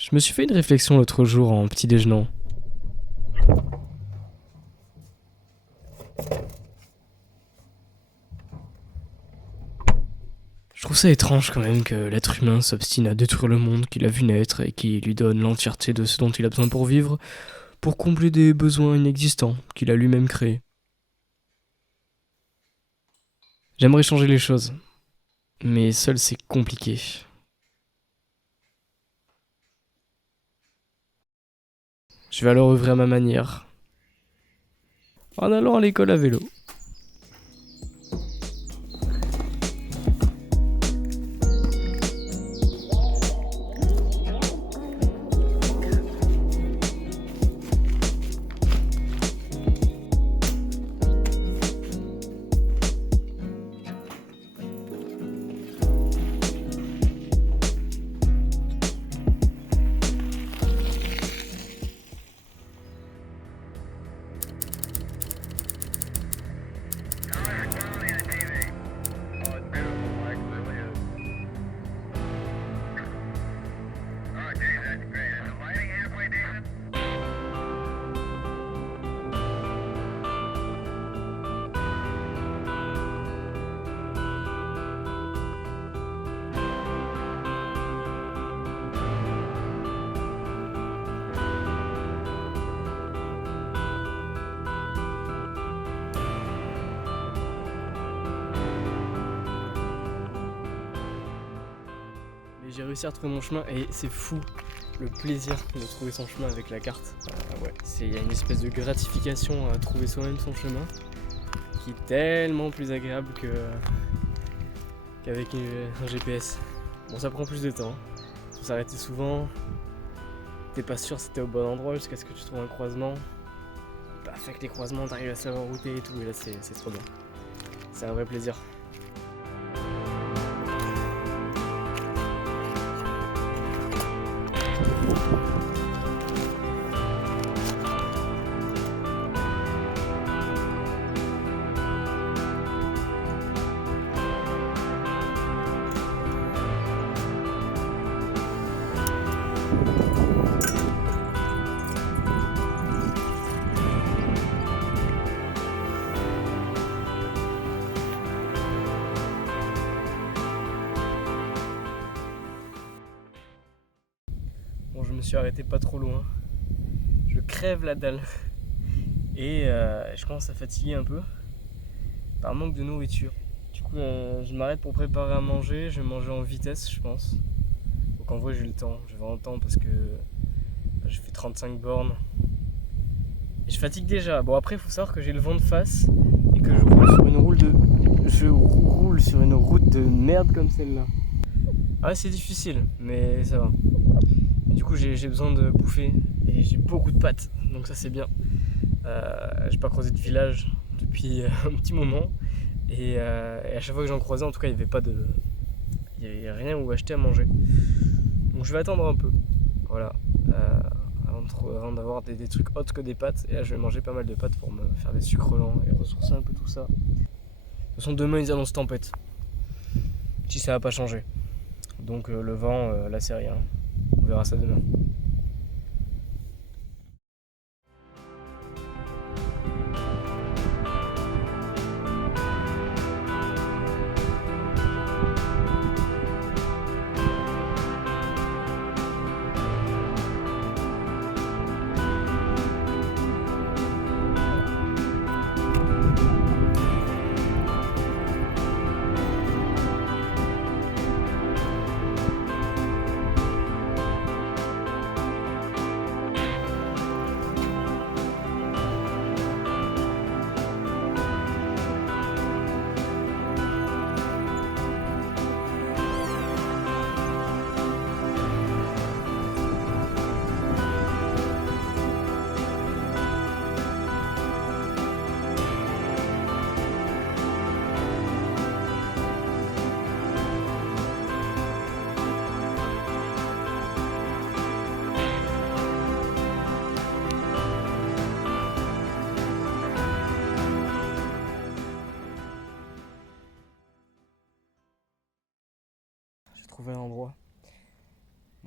Je me suis fait une réflexion l'autre jour en petit déjeunant. Je trouve ça étrange quand même que l'être humain s'obstine à détruire le monde qu'il a vu naître et qui lui donne l'entièreté de ce dont il a besoin pour vivre, pour combler des besoins inexistants qu'il a lui-même créés. J'aimerais changer les choses, mais seul c'est compliqué. Je vais alors œuvrer à ma manière, en allant à l'école à vélo. J'ai réussi à retrouver mon chemin et c'est fou le plaisir de trouver son chemin avec la carte. Il y a une espèce de gratification à trouver soi-même son chemin qui est tellement plus agréable qu'avec un GPS. Bon, ça prend plus de temps, faut s'arrêter souvent, t'es pas sûr si t'es au bon endroit jusqu'à ce que tu trouves un croisement. Avec les croisements t'arrives à savoir où t'es et tout, et là c'est trop bien. C'est un vrai plaisir. Bon, je me suis arrêté pas trop loin. Je crève la dalle. Et je commence à fatiguer un peu par manque de nourriture. Du coup, je m'arrête pour préparer à manger. Je vais manger en vitesse, je pense. Donc en vrai, j'ai le temps. J'ai vraiment le temps parce que j'ai fait 35 bornes. Et je fatigue déjà. Bon, après, il faut savoir que j'ai le vent de face et que je roule sur une route de merde comme celle-là. Ah, c'est difficile, mais ça va. Et du coup, j'ai besoin de bouffer et j'ai beaucoup de pâtes, donc ça c'est bien. J'ai pas croisé de village depuis un petit moment et à chaque fois que j'en croisais, en tout cas, il y avait rien où acheter à manger. Donc je vais attendre un peu, voilà, avant d'avoir des trucs autres que des pâtes. Et là, je vais manger pas mal de pâtes pour me faire des sucres lents et ressourcer un peu tout ça. De toute façon, demain ils annoncent tempête, si ça va pas changer. Donc le vent, là c'est rien. On verra ça demain.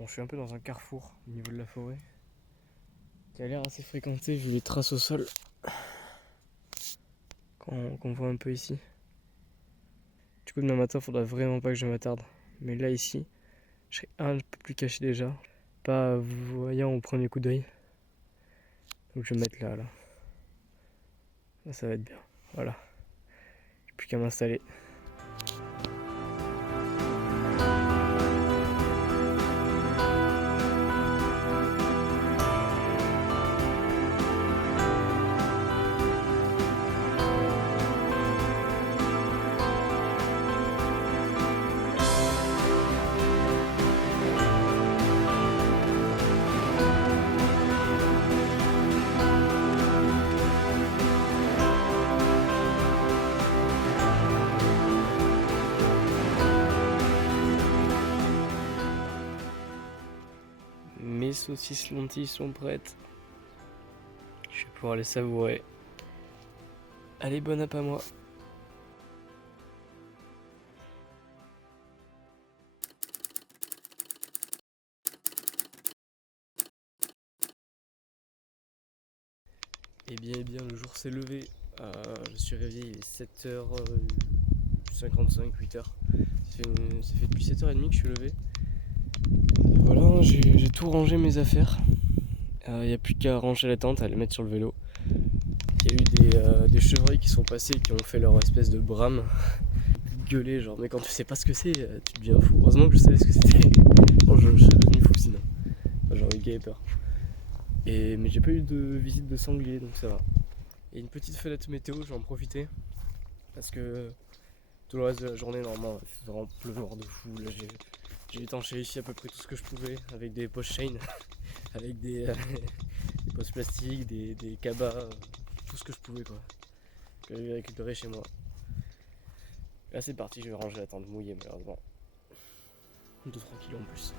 Bon, je suis un peu dans un carrefour au niveau de la forêt qui a l'air assez fréquenté vu les traces au sol qu'on voit un peu ici. Du coup, demain matin, faudra vraiment pas que je m'attarde. Mais là, ici, je serai un peu plus caché déjà, pas voyant au premier coup d'œil. Donc je vais me mettre là. Là, ça va être bien. Voilà. J'ai plus qu'à m'installer. Mes saucisses lentilles sont prêtes. Je vais pouvoir les savourer. Allez, bon app à moi. Eh bien, le jour s'est levé. Je me suis réveillé, il est 7h55, 8h. Ça fait depuis 7h30 que je suis levé. Et voilà, j'ai tout rangé mes affaires. Il n'y a plus qu'à ranger la tente, à les mettre sur le vélo. Il y a eu des chevreuils qui sont passés, qui ont fait leur espèce de brame. Gueuler, genre, mais quand tu sais pas ce que c'est, tu deviens fou. Heureusement que je savais ce que c'était. Bon, je serais devenu fou sinon. Enfin, j'aurais eu gay peur. Mais j'ai pas eu de visite de sanglier, donc ça va. Et une petite fenêtre météo, je vais en profiter. Parce que tout le reste de la journée, normalement, il fait vraiment pleuvoir de fou. Là, j'ai étanché ici à peu près tout ce que je pouvais, avec des poches chain, avec des poches plastiques, des cabas, tout ce que je pouvais, quoi. Que j'avais récupéré chez moi. Là, c'est parti, je vais ranger la tente mouillée, malheureusement. 2-3 kilos en plus.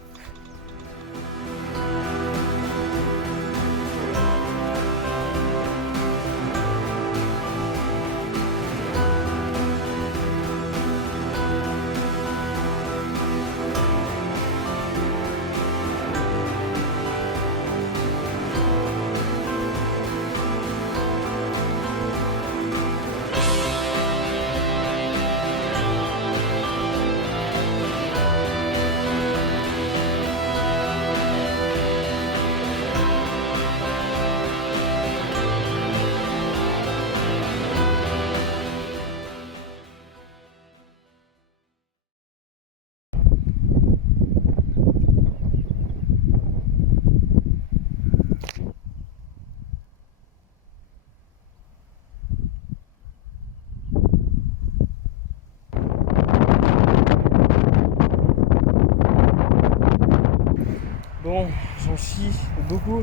Bon, j'en chie beaucoup.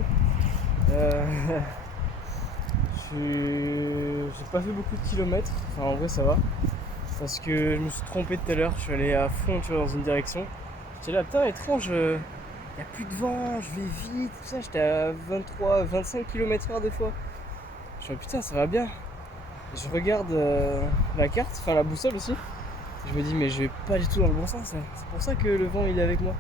J'ai pas fait beaucoup de kilomètres, enfin en vrai ça va. Parce que je me suis trompé tout à l'heure, je suis allé à fond tu vois, dans une direction. J'étais là, putain étrange, y a plus de vent, je vais vite, tout ça, j'étais à 23, 25 km/h des fois. Je me dis putain ça va bien. Je regarde la carte, enfin la boussole aussi. Je me dis mais je vais pas du tout dans le bon sens là. C'est pour ça que le vent il est avec moi.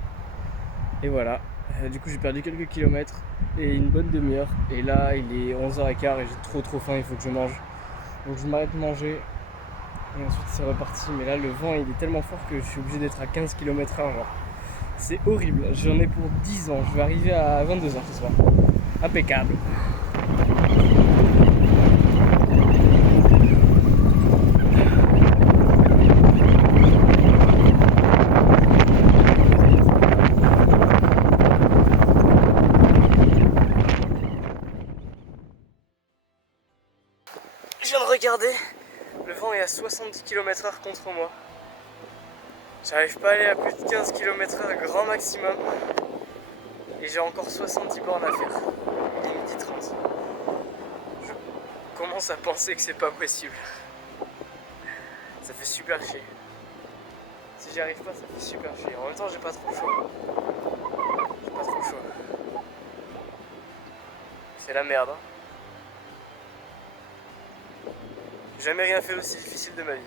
Et voilà. Du coup j'ai perdu quelques kilomètres et une bonne demi-heure. Et là il est 11h15 et j'ai trop faim, il faut que je mange. Donc je m'arrête de manger et ensuite c'est reparti. Mais là le vent il est tellement fort que je suis obligé d'être à 15 km/h genre. C'est horrible, j'en ai pour 10 ans, je vais arriver à 22h ce soir. Impeccable. Je viens de regarder, le vent est à 70 km/h contre moi. J'arrive pas à aller à plus de 15 km/h grand maximum. Et j'ai encore 70 bornes à faire. Il est 12h30. Je commence à penser que c'est pas possible. Ça fait super chier. Si j'y arrive pas, ça fait super chier. En même temps, j'ai pas trop le choix. C'est la merde. Hein. J'ai jamais rien fait aussi difficile de ma vie.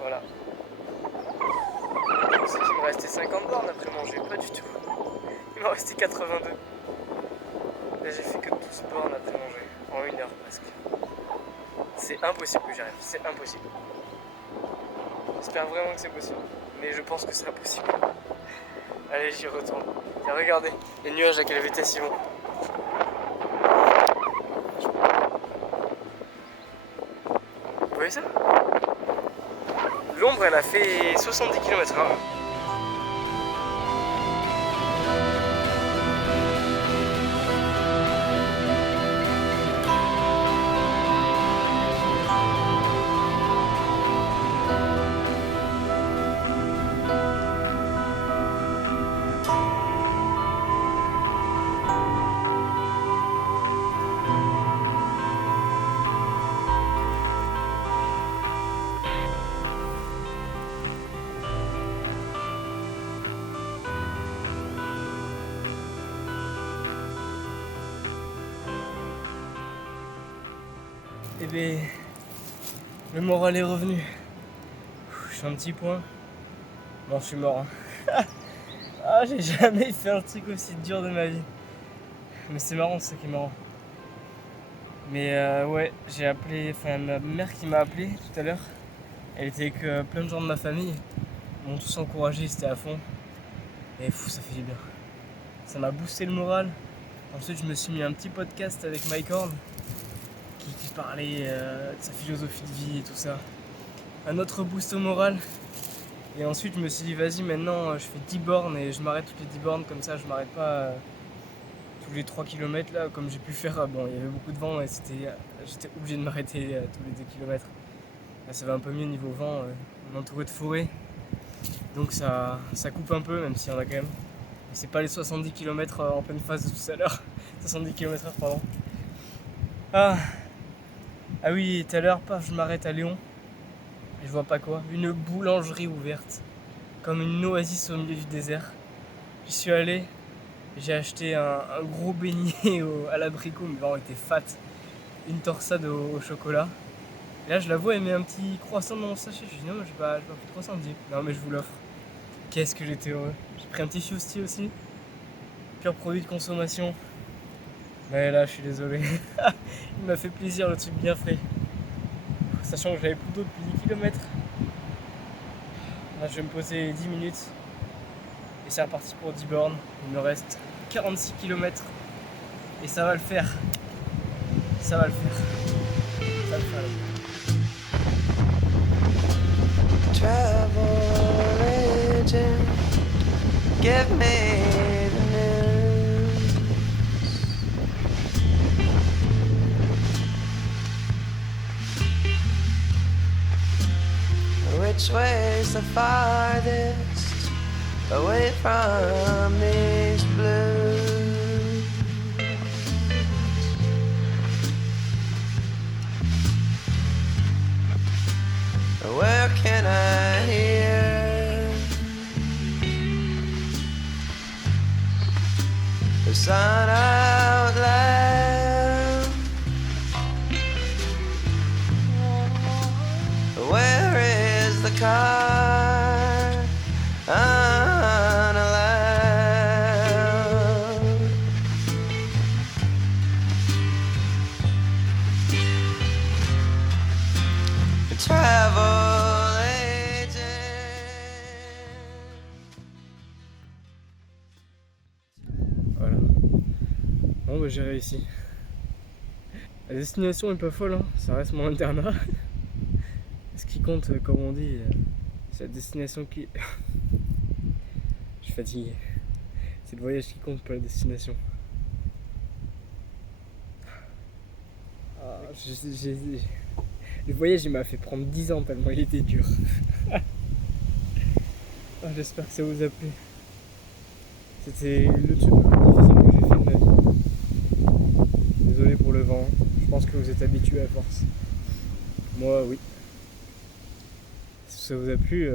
Voilà. Je pensais qu'il me restait 50 bornes après manger, pas du tout. Il m'en restait 82. Là j'ai fait que 12 bornes à démanger en 1 heure presque. C'est impossible que j'y arrive, c'est impossible. J'espère vraiment que c'est possible, mais je pense que c'est impossible. Allez, j'y retourne. Et regardez, les nuages à quelle vitesse ils vont. Vous voyez ça? L'ombre elle a fait 70 km/h. Et bien, le moral est revenu. Je suis un petit point. Bon, je suis mort. Hein. Ah, j'ai jamais fait un truc aussi dur de ma vie. Mais c'est marrant, c'est ça qui est marrant. Mais ouais, j'ai appelé, enfin ma mère qui m'a appelé tout à l'heure. Elle était avec plein de gens de ma famille. Ils m'ont tous encouragé, c'était à fond. Et ça fait du bien. Ça m'a boosté le moral. Ensuite, je me suis mis un petit podcast avec Mike Horn qui parlait de sa philosophie de vie et tout ça. Un autre boost au moral. Et ensuite, je me suis dit, vas-y, maintenant, je fais 10 bornes et je m'arrête toutes les 10 bornes. Comme ça, je m'arrête pas tous les 3 km là, comme j'ai pu faire. Bon, il y avait beaucoup de vent et j'étais obligé de m'arrêter tous les 2 km. Là, ça va un peu mieux niveau vent. On est entouré de forêt. Donc ça coupe un peu, même s'il y en a quand même. Et c'est pas les 70 km en pleine phase de tout à l'heure. 70 km/h, pardon. Ah oui, tout à l'heure, paf, je m'arrête à Lyon. Et je vois pas quoi. Une boulangerie ouverte. Comme une oasis au milieu du désert. J'y suis allé. J'ai acheté un gros beignet à l'abricot, mais vraiment, il était fat. Une torsade au chocolat. Et là, je la vois, elle met un petit croissant dans mon sachet. Je dis non, je vais pas faire de croissant. Elle me dit non, mais je vous l'offre. Qu'est-ce que j'étais heureux. J'ai pris un petit Fiosti aussi. Pur produit de consommation. Mais là, je suis désolé. Il m'a fait plaisir, le truc bien frais. Sachant que j'avais plus d'eau depuis 10 km. Là, je vais me poser 10 minutes. Et c'est reparti pour 10 bornes. Il me reste 46 km. Et ça va le faire. Ça va le faire. Ça va le faire. Travel agent, give me the news. Which way's the farthest away from these blues? Where can I hear the sun out loud? Where is the car unallowed? Travel agent. Voilà. Bon, bah, j'ai réussi. La destination est pas folle, hein. Ça reste mon internat. Ce qui compte, comme on dit, c'est la destination qui. Je suis fatigué. C'est le voyage qui compte, pas la destination. Ah, Le voyage, il m'a fait prendre 10 ans tellement il était dur. Ah, j'espère que ça vous a plu. C'était le truc le plus difficile que j'ai fait de ma vie. Désolé pour le vent. Je pense que vous êtes habitués à force. Moi, oui. Si ça vous a plu,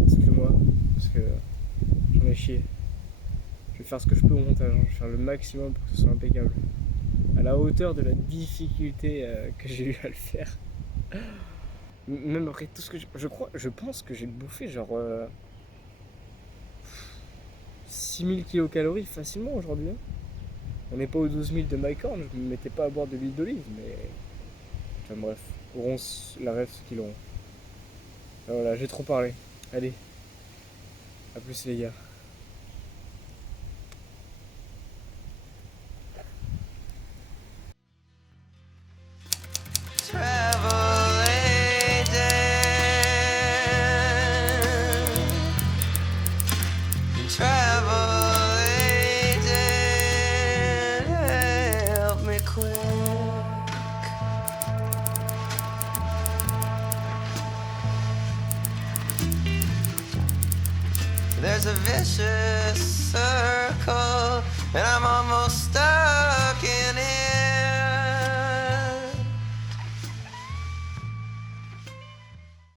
dites-le moi. Parce que j'en ai chié. Je vais faire ce que je peux au montage. Je vais faire le maximum pour que ce soit impeccable. À la hauteur de la difficulté que j'ai eu à le faire. Même après tout ce que je pense que j'ai bouffé genre 6000 kilocalories facilement aujourd'hui. Hein. On n'est pas aux 12 000 de Mycorn, je ne me mettais pas à boire de l'huile d'olive, mais. Enfin bref, auront la rêve ceux qui l'auront. Voilà, j'ai trop parlé. Allez, à plus les gars. Travel agent, travel agent, help me quick. There's a vicious circle, and I'm almost stuck.